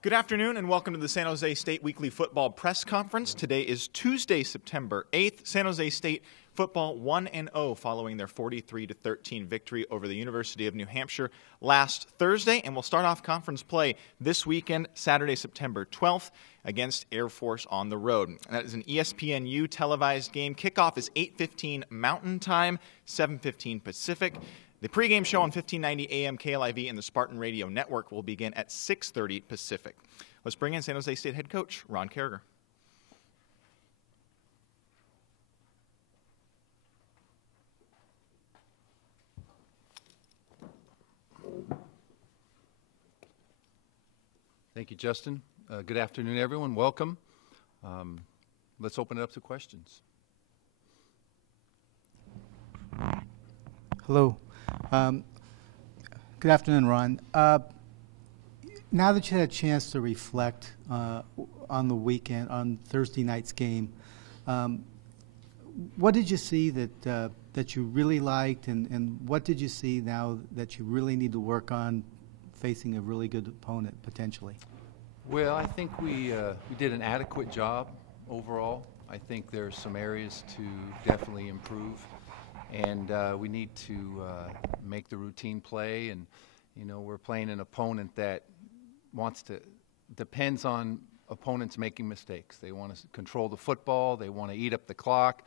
Good afternoon and welcome to the San Jose State Weekly Football Press Conference. Today is Tuesday, September 8th. San Jose State football 1-0 following their 43-13 victory over the University of New Hampshire last Thursday. And we'll start off conference play this weekend, Saturday, September 12th, against Air Force on the road. That is an ESPNU televised game. Kickoff is 8:15 Mountain Time, 7:15 Pacific. The pregame show on 1590 AM KLIV and the Spartan Radio Network will begin at 6:30 Pacific. Let's bring in San Jose State head coach Ron Carriger. Thank you, Justin. Good afternoon, everyone. Welcome. Let's open it up to questions. Hello. Good afternoon, Ron. Now that you had a chance to reflect on the weekend, on Thursday night's game, what did you see that you really liked, and what did you see now that you really need to work on facing a really good opponent potentially? Well, I think we did an adequate job overall. I think there's some areas to definitely improve. And we need to make the routine play, and we're playing an opponent that depends on opponents making mistakes. They want to control the football, they want to eat up the clock,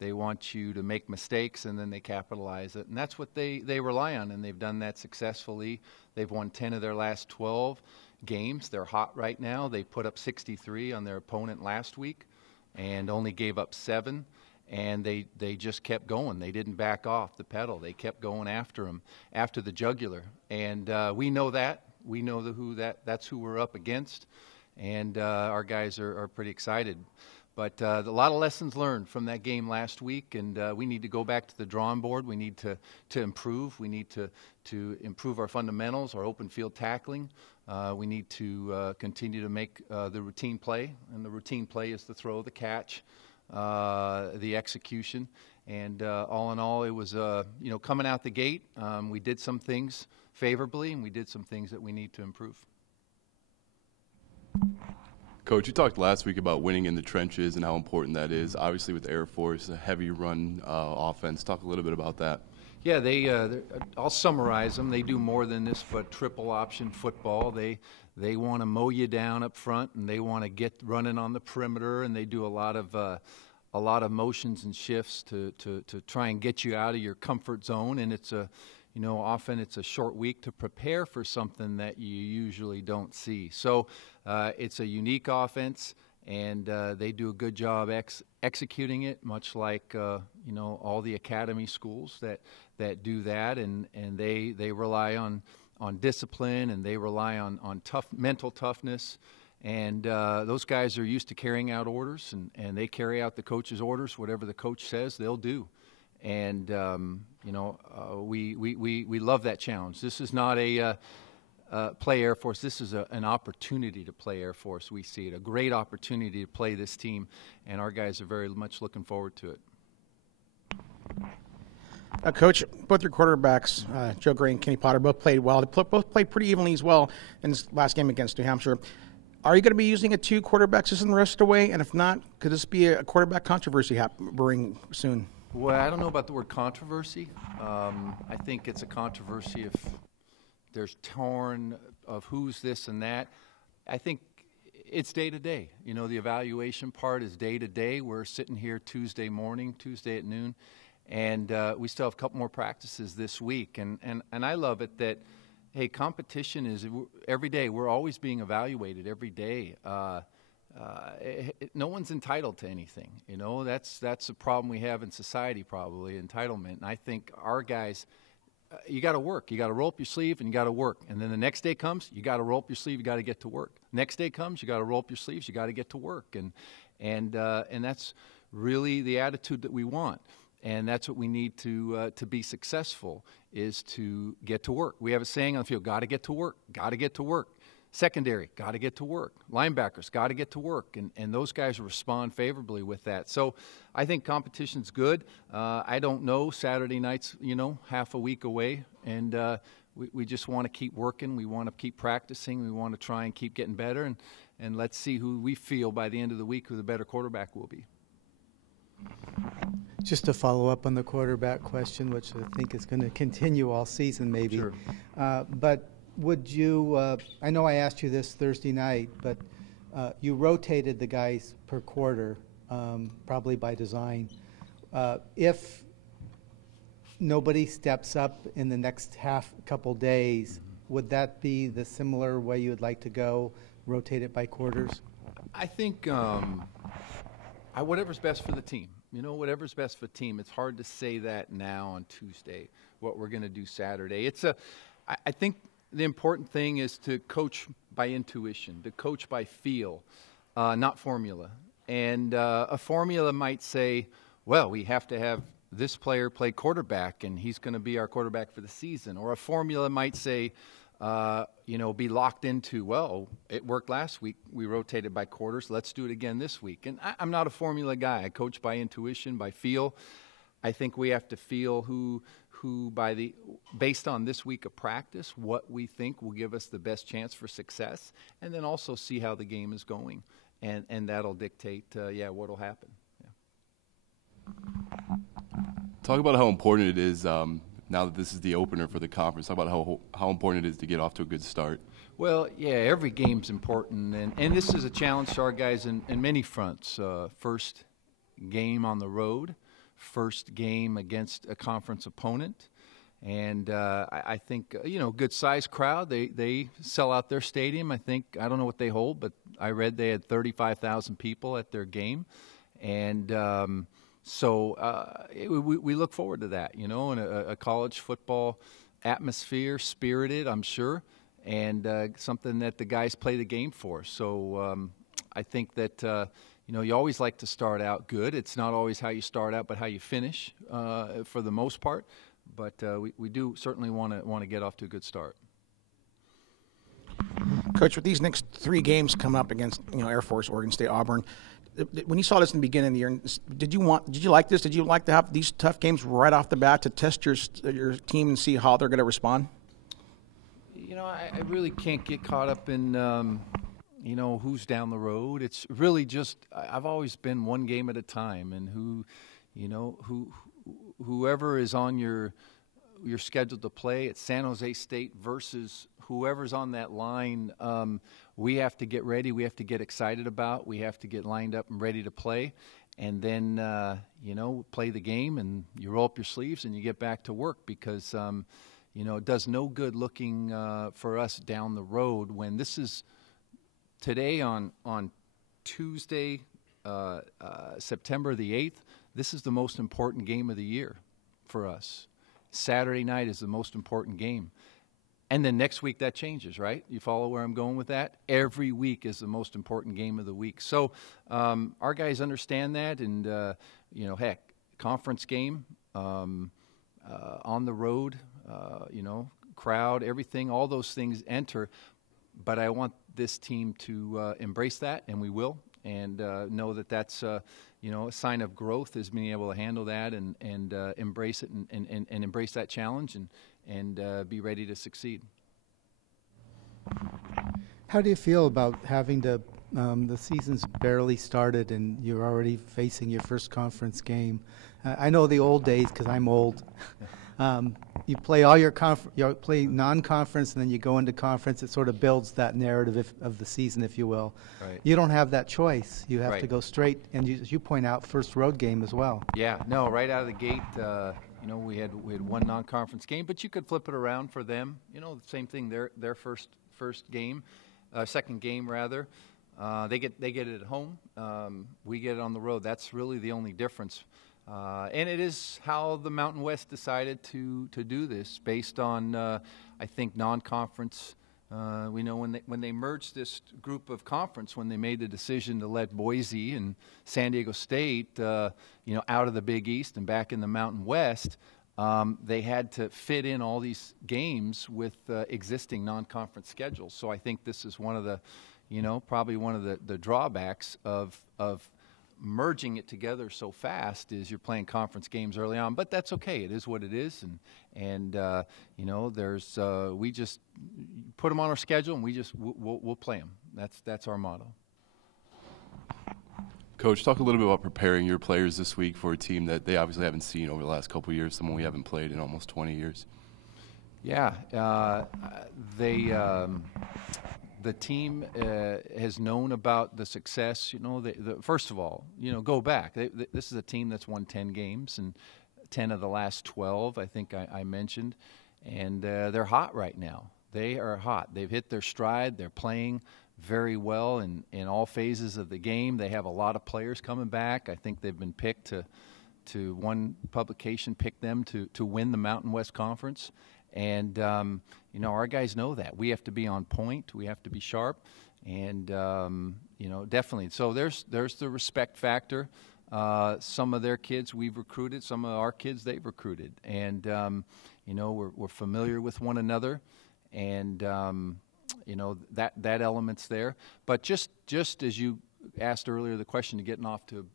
they want you to make mistakes, and then they capitalize it. And that's what they rely on, and they've done that successfully. They've won 10 of their last 12 games. They're hot right now. They put up 63 on their opponent last week and only gave up 7. And they just kept going. They didn't back off the pedal. They kept going after them, after the jugular. And we know that. We know that's who we're up against. And our guys are pretty excited. But a lot of lessons learned from that game last week, and we need to go back to the drawing board. We need to improve. We need to improve our fundamentals, our open field tackling. We need to continue to make the routine play, and the routine play is the throw, the catch, the execution, and all in all, it was coming out the gate. We did some things favorably, and we did some things that we need to improve. Coach, you talked last week about winning in the trenches and how important that is. Obviously, with Air Force, a heavy run offense. Talk a little bit about that. Yeah, I'll summarize them. They do more than this, but triple option football. They want to mow you down up front, and they want to get running on the perimeter, and they do a lot of motions and shifts to try and get you out of your comfort zone. And it's often it's a short week to prepare for something that you usually don't see. So it's a unique offense, and they do a good job executing it, much like all the academy schools that do that, and they rely on discipline, and they rely on mental toughness, and those guys are used to carrying out orders, and they carry out the coach's orders. Whatever the coach says, they'll do. And we love that challenge. This is not a play Air Force. This is an opportunity to play Air Force. We see it, a great opportunity to play this team, and our guys are very much looking forward to it. Coach, both your quarterbacks, Joe Gray and Kenny Potter, both played well. They both played pretty evenly as well in this last game against New Hampshire. Are you going to be using a 2 quarterback system the rest of the way? And if not, could this be a quarterback controversy brewing soon? Well, I don't know about the word controversy. I think it's a controversy if there's torn of who's this and that. I think it's day to day. The evaluation part is day to day. We're sitting here Tuesday at noon. And we still have a couple more practices this week. And I love it that, hey, competition is every day. We're always being evaluated every day. No one's entitled to anything. That's a problem we have in society, probably, entitlement. And I think our guys, you got to work. You got to roll up your sleeve and you got to work. And then the next day comes, you got to roll up your sleeve. You got to get to work. Next day comes, you got to roll up your sleeves. You got to get to work. And that's really the attitude that we want. And that's what we need to be successful, is to get to work. We have a saying on the field, got to get to work, got to get to work. Secondary, got to get to work. Linebackers, got to get to work. And those guys respond favorably with that. So I think competition's good. I don't know. Saturday night's, half a week away. And we just want to keep working. We want to keep practicing. We want to try and keep getting better. And let's see who we feel by the end of the week who the better quarterback will be. Just to follow up on the quarterback question, which I think is going to continue all season maybe. Sure. But would you, I know I asked you this Thursday night, but you rotated the guys per quarter, probably by design. If nobody steps up in the next couple days, would that be the similar way you would like to go, rotate it by quarters? I think whatever's best for the team. You know, whatever's best for the team. It's hard to say that now on Tuesday, what we're going to do Saturday. I think the important thing is to coach by intuition, to coach by feel, not formula. And a formula might say, well, we have to have this player play quarterback, and he's going to be our quarterback for the season. Or a formula might say, be locked into, well, it worked last week. We rotated by quarters. Let's do it again this week. And I'm not a formula guy. I coach by intuition, by feel. I think we have to feel who based on this week of practice, what we think will give us the best chance for success, and then also see how the game is going. And that'll dictate, what will happen. Yeah. Talk about how important it is now that this is the opener for the conference. Talk about how important it is to get off to a good start. Well, yeah, every game's important, and this is a challenge to our guys in many fronts. First game on the road, first game against a conference opponent, and I think, good sized crowd. They sell out their stadium. I don't know what they hold, but I read they had 35,000 people at their game, and we look forward to that, and a college football atmosphere, spirited, I'm sure, and something that the guys play the game for. So I think that, you always like to start out good. It's not always how you start out, but how you finish for the most part. But we do certainly want to get off to a good start. Coach, with these next 3 games coming up against Air Force, Oregon State, Auburn, when you saw this in the beginning of the year, did you like this? Did you like to have these tough games right off the bat to test your team and see how they're going to respond? I really can't get caught up in who's down the road. It's really just I've always been one game at a time, and whoever is on your schedule to play at San Jose State versus whoever's on that line, we have to get ready. We have to get excited about. We have to get lined up and ready to play, and then play the game, and you roll up your sleeves and you get back to work, because it does no good looking for us down the road when this is today on Tuesday, September the 8th. This is the most important game of the year for us. Saturday night is the most important game. And then next week that changes, right? You follow where I'm going with that? Every week is the most important game of the week. So our guys understand that, and, heck, conference game, on the road, crowd, everything, all those things enter. But I want this team to embrace that, and we will, and know that that's a sign of growth, is being able to handle that and embrace it and embrace that challenge and be ready to succeed. How do you feel about having to, the season's barely started and you're already facing your first conference game? I know the old days, because I'm old. You play all you play non-conference, and then you go into conference. It sort of builds that narrative of the season, if you will. Right. You don't have that choice. You have Right. to go straight, and as you point out, first road game as well. Yeah, no, right out of the gate, we had one non-conference game, but you could flip it around for them. The same thing. Their first game, second game rather. They get it at home. We get it on the road. That's really the only difference. And it is how the Mountain West decided to do this, based on I think non-conference. We know when they merged this group of conference, when they made the decision to let Boise and San Diego State, out of the Big East and back in the Mountain West, they had to fit in all these games with existing non-conference schedules. So I think this is one of the, probably one of the drawbacks of merging it together so fast is you're playing conference games early on, but that's okay. It is what it is, and you know, there's we just put them on our schedule and we'll play them. That's our motto. Coach, talk a little bit about preparing your players this week for a team that they obviously haven't seen over the last couple of years, someone we haven't played in almost 20 years. Yeah, the team has known about the success. You know, first of all, you know, go back. This is a team that's won 10 games, and 10 of the last 12, I think I mentioned, and they're hot right now. They are hot. They've hit their stride. They're playing very well in all phases of the game. They have a lot of players coming back. I think they've been picked to one publication picked them to win the Mountain West Conference. And, you know, our guys know that. We have to be on point. We have to be sharp. And, you know, definitely. So there's the respect factor. Some of their kids we've recruited. Some of our kids they've recruited. And, you know, we're familiar with one another. And, you know, that element's there. But just as you asked earlier, the question of getting off to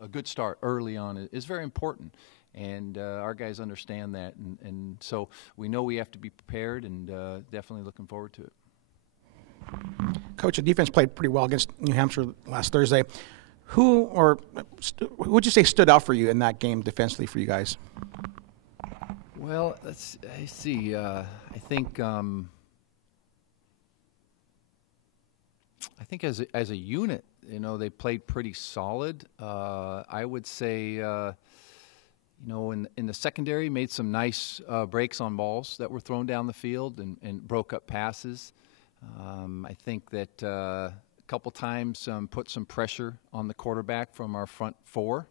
a good start early on is very important. And our guys understand that, and so we know we have to be prepared, and definitely looking forward to it. Coach, the defense played pretty well against New Hampshire last Thursday. Who would you say stood out for you in that game defensively for you guys? Well, I see. I think as a unit, you know, they played pretty solid. I would say. You know, in the secondary, made some nice breaks on balls that were thrown down the field and broke up passes. I think that a couple times put some pressure on the quarterback from our front four,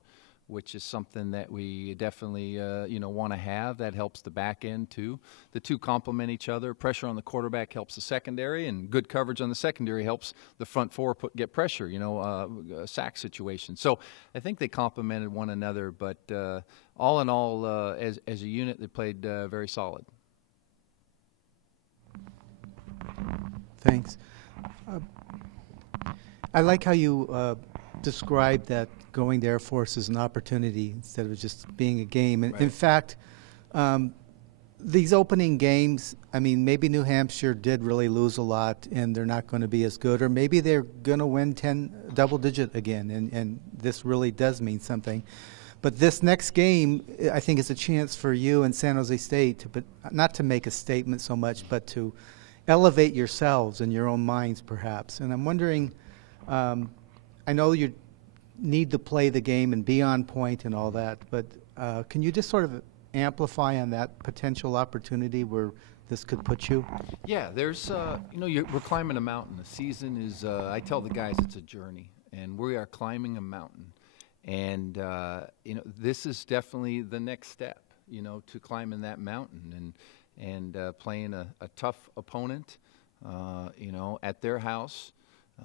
which is something that we definitely you know, want to have. That helps the back end too. The two complement each other. Pressure on the quarterback helps the secondary, and good coverage on the secondary helps the front four get pressure. You know, a sack situation. So I think they complemented one another. But all in all, as a unit, they played very solid. Thanks. I like how you describe that going to Air Force as an opportunity instead of just being a game. And right. In fact, these opening games, I mean, maybe New Hampshire did really lose a lot and they're not going to be as good, or maybe they're going to win 10 double-digit again, and this really does mean something. But this next game, I think, is a chance for you and San Jose State, but not to make a statement so much, but to elevate yourselves in your own minds, perhaps. And I'm wondering, I know you need to play the game and be on point and all that, but can you just sort of amplify on that potential opportunity where this could put you? Yeah, there's, you know, we're climbing a mountain. The season is, I tell the guys it's a journey, and we are climbing a mountain. And, you know, this is definitely the next step, you know, to climbing that mountain and playing a tough opponent, you know, at their house.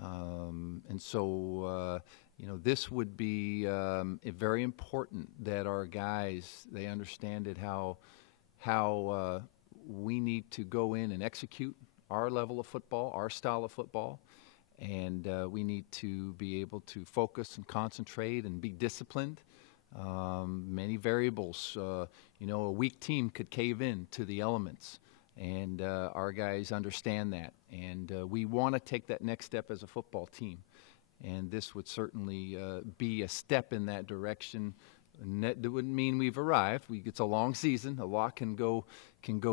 And so, you know, this would be very important that our guys, they understand it, how we need to go in and execute our level of football, our style of football. And we need to be able to focus and concentrate and be disciplined. Many variables. You know, a weak team could cave in to the elements. And our guys understand that. And we want to take that next step as a football team. And this would certainly be a step in that direction. That wouldn't mean we've arrived. It's a long season. A lot can go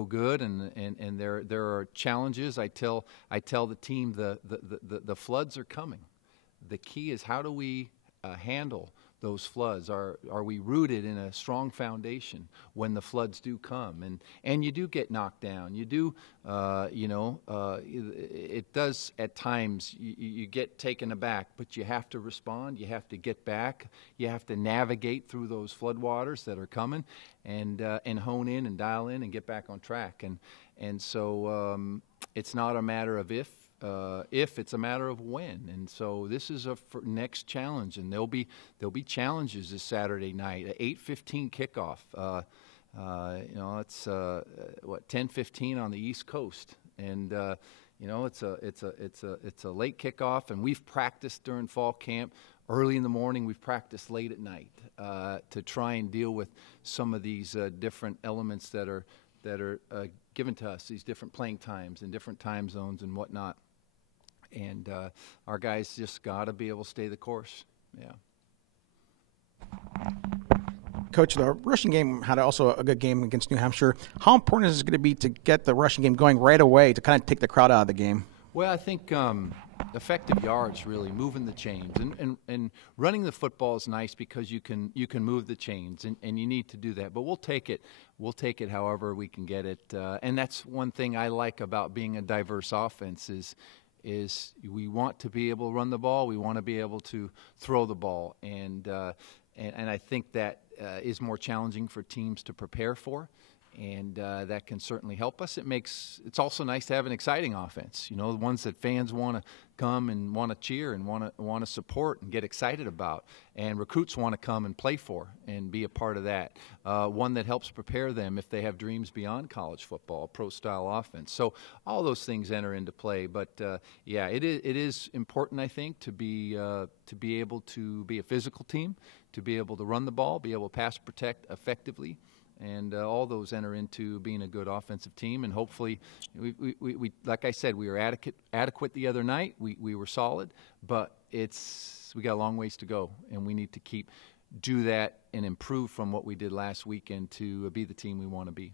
good, and there are challenges. I tell the team the floods are coming. The key is, how do we handle those floods? Are we rooted in a strong foundation when the floods do come? And you do get knocked down. You do, you know, it does at times. You get taken aback, but you have to respond. You have to get back. You have to navigate through those floodwaters that are coming, and hone in and dial in and get back on track. And so it's not a matter of if, it's a matter of when. And so this is a next challenge, and there'll be challenges this Saturday night. 8:15 kickoff. You know, it's 10:15 on the East Coast, and you know, it's a late kickoff. And we've practiced during fall camp early in the morning. We've practiced late at night to try and deal with some of these different elements that are given to us, these different playing times and different time zones and whatnot. And our guys just got to be able to stay the course. Yeah. Coach, the rushing game had also a good game against New Hampshire. How important is it going to be to get the rushing game going right away to kind of take the crowd out of the game? Well, I think effective yards, really moving the chains, and running the football is nice because you can move the chains, and you need to do that. But we'll take it however we can get it, and that's one thing I like about being a diverse offense is we want to be able to run the ball, we want to be able to throw the ball, and I think that is more challenging for teams to prepare for. And that can certainly help us. It's also nice to have an exciting offense. You know, the ones that fans want to come and want to cheer and want to support and get excited about, and recruits want to come and play for and be a part of that. One that helps prepare them if they have dreams beyond college football, a pro-style offense. So all those things enter into play. But yeah, it is important, I think, to be able to be a physical team, to be able to run the ball, be able to pass protect effectively. And all those enter into being a good offensive team. And hopefully, we like I said, we were adequate the other night. We were solid, but we got a long ways to go, and we need to do that and improve from what we did last weekend to be the team we want to be.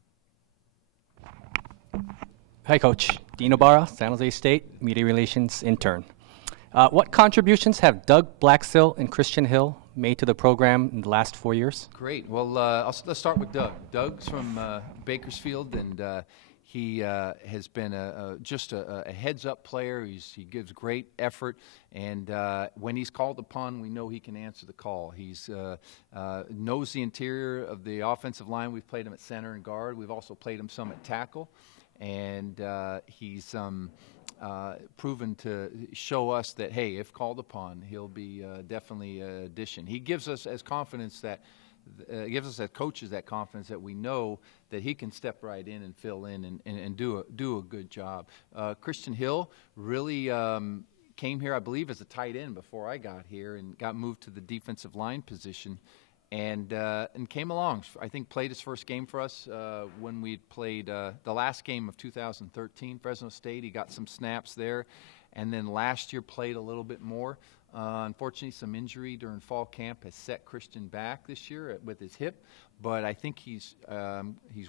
Hi, Coach. Dino Barra, San Jose State Media Relations intern. What contributions have Doug Blackstill and Christian Hill made to the program in the last 4 years? Great. Well, let's start with Doug. Doug's from Bakersfield, and he has been just a heads-up player. He gives great effort, and when he's called upon, we know he can answer the call. He's knows the interior of the offensive line. We've played him at center and guard. We've also played him some at tackle, and he's proven to show us that, hey, if called upon, he'll be definitely an addition. He gives us as confidence that gives us as coaches that confidence that we know that he can step right in and fill in and do a good job. Christian Hill really came here, I believe, as a tight end before I got here, and got moved to the defensive line position. And came along. I think played his first game for us when we played the last game of 2013, Fresno State. He got some snaps there, and then last year played a little bit more. Unfortunately, some injury during fall camp has set Christian back this year with his hip, but I think he's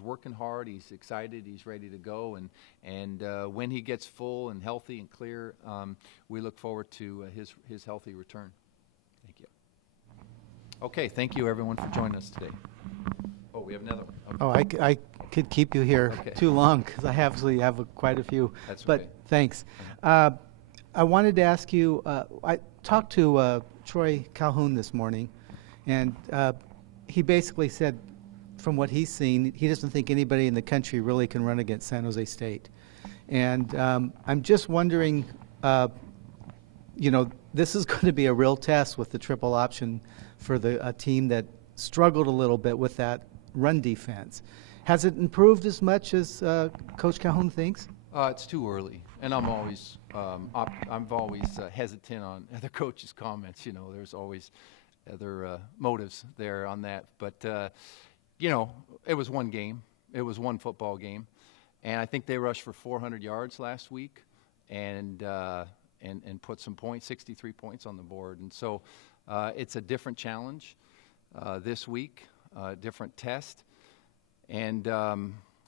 working hard. He's excited. He's ready to go, and when he gets full and healthy and clear, we look forward to his healthy return. Thank you. Okay, thank you everyone for joining us today. Oh, we have another one. Okay. Oh, I could keep you here too long because I actually have quite a few. That's but okay. Thanks. I wanted to ask you, I talked to Troy Calhoun this morning, and he basically said, from what he's seen, he doesn't think anybody in the country really can run against San Jose State. And I'm just wondering, you know, this is going to be a real test with the triple option for a team that struggled a little bit with that run defense. Has it improved as much as Coach Calhoun thinks? It's too early, and I'm always hesitant on other coaches' comments. You know, there's always other motives there on that. But you know, it was one game. It was one football game, and I think they rushed for 400 yards last week, and put some points, 63 points on the board. And so it's a different challenge this week, different test, and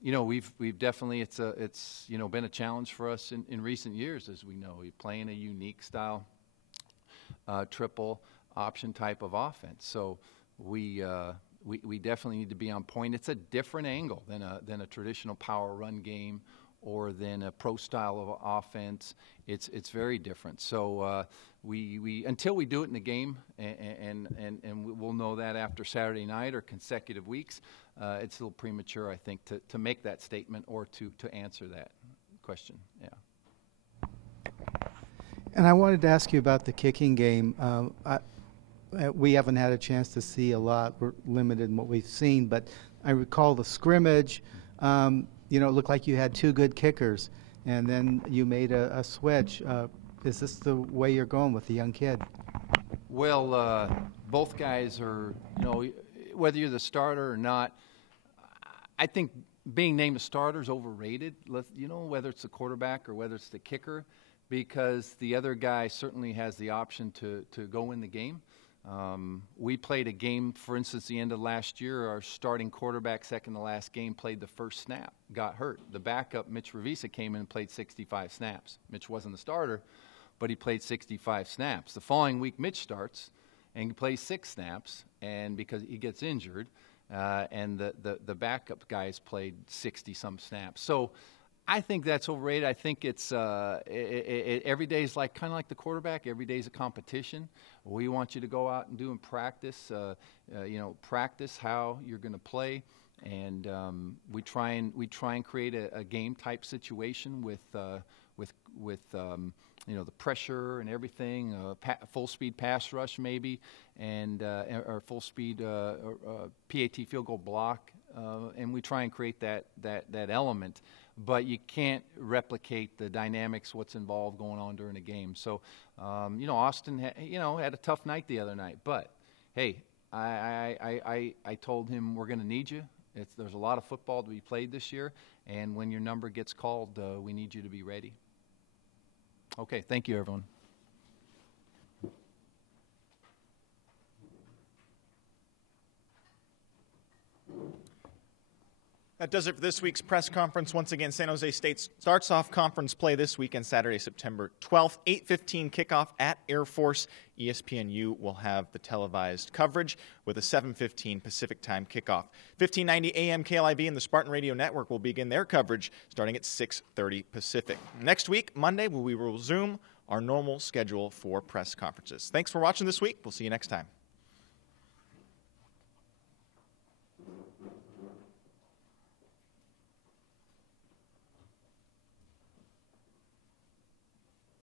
you know, we've definitely it's you know, been a challenge for us in recent years, as we know. We're playing a unique style triple option type of offense, so we definitely need to be on point. It's a different angle than a traditional power run game or than a pro style of offense. It's very different. So we until we do it in the game, and we'll know that after Saturday night or consecutive weeks, it's a little premature, I think, to make that statement or to answer that question. Yeah. And I wanted to ask you about the kicking game. We haven't had a chance to see a lot. We're limited in what we've seen, but I recall the scrimmage. You know, it looked like you had two good kickers, and then you made a switch. Is this the way you're going with the young kid? Well, both guys are, whether you're the starter or not, I think being named a starter is overrated, whether it's the quarterback or whether it's the kicker, because the other guy certainly has the option to go win the game. We played a game, for instance, the end of last year, our starting quarterback, second to last game, played the first snap, got hurt. The backup, Mitch Revisa, came in and played 65 snaps. Mitch wasn't the starter, but he played 65 snaps. The following week, Mitch starts and he plays 6 snaps, and because he gets injured, and the backup guys played 60-some snaps. So I think that's overrated. I think it's every day is kind of like the quarterback. Every day is a competition. We want you to go out and do and practice. Practice how you're going to play, and we try and create a game type situation with the pressure and everything, full speed pass rush maybe, and or full speed PAT field goal block, and we try and create that element. But you can't replicate the dynamics, what's involved going on during a game. So, Austin, had a tough night the other night. But hey, I told him we're going to need you. There's a lot of football to be played this year, and when your number gets called, we need you to be ready. Okay, thank you, everyone. That does it for this week's press conference. Once again, San Jose State starts off conference play this weekend, Saturday, September 12th, 8:15 kickoff at Air Force. ESPNU will have the televised coverage with a 7:15 Pacific time kickoff. 1590 AM KLIV and the Spartan Radio Network will begin their coverage starting at 6:30 Pacific. Next week, Monday, we will resume our normal schedule for press conferences. Thanks for watching this week. We'll see you next time.